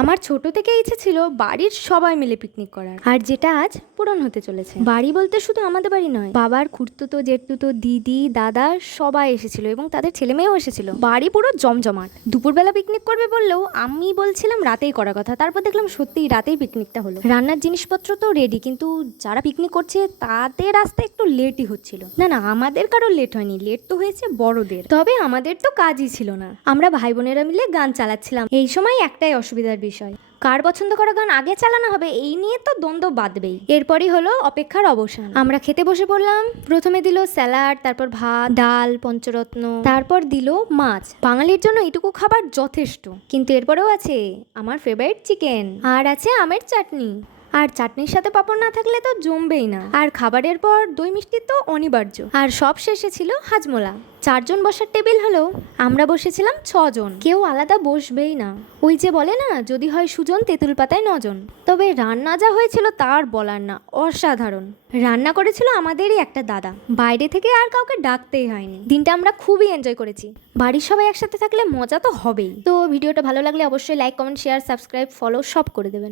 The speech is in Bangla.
আমার ছোট থেকে ইচ্ছে ছিল বাড়ির সবাই মিলে পিকনিক করার, আর যেটা আজ পূরণ হতে চলেছে। বাড়ি বলতে শুধু আমাদের বাড়ি নয়, বাবার খুড়তুতো জেঠতুতো দিদি দাদা সবাই এসেছিল এবং তাদের ছেলে মেয়েও এসেছিল। বাড়ি পুরো জমজমাট। দুপুরবেলা পিকনিক করবে বললেও আমি বলছিলাম রাতেই করার কথা, তারপর দেখলাম সত্যিই রাতেই পিকনিকটা হলো। রান্নার জিনিসপত্র তো রেডি, কিন্তু যারা পিকনিক করছে তাদের আসতে একটু লেটই হচ্ছিল। না না, আমাদের কারো লেট হয়নি, লেট তো হয়েছে বড়দের। তবে আমাদের তো কাজই ছিল না, আমরা ভাই বোনেরা মিলে গান চালাচ্ছিলাম। এই সময় একটাই অসুবিধার বিষয়, কার পছন্দ করা গান আগে চালানো হবে এই নিয়ে তো দ্বন্দ্ব বাঁধবেই। এরপরই হলো অপেক্ষার অবসান। আমরা খেতে বসে পড়লাম। প্রথমে দিল স্যালাড, তারপর ভাত ডাল পঞ্চরত্ন, তারপর দিল মাছ। বাঙালির জন্য এইটুকু খাবার যথেষ্ট, কিন্তু এরপরেও আছে আমার ফেভারিট চিকেন, আর আছে আমের চাটনি। আর চাটনির সাথে পাঁপড় না থাকলে তো জমবেই না। আর খাবারের পর দই মিষ্টি তো অনিবার্য। আর সব শেষে ছিল হাজমোলা। 4 জন বসার টেবিল হলো, আমরা বসেছিলাম 6 জন। কেউ আলাদা বসবেই না। ওই যে বলে না, যদি হয় সুজন তেঁতুল পাতায় 9 জন। তবে রান্না যা হয়েছিল তার বলার না, অসাধারণ। রান্না করেছিল আমাদেরই একটা দাদা, বাইরে থেকে আর কাউকে ডাকতেই হয়নি। দিনটা আমরা খুবই এনজয় করেছি। বাড়ির সবাই একসাথে থাকলে মজা তো হবেই। তো ভিডিওটা ভালো লাগলে অবশ্যই like comment share subscribe follow সব করে দেবেন।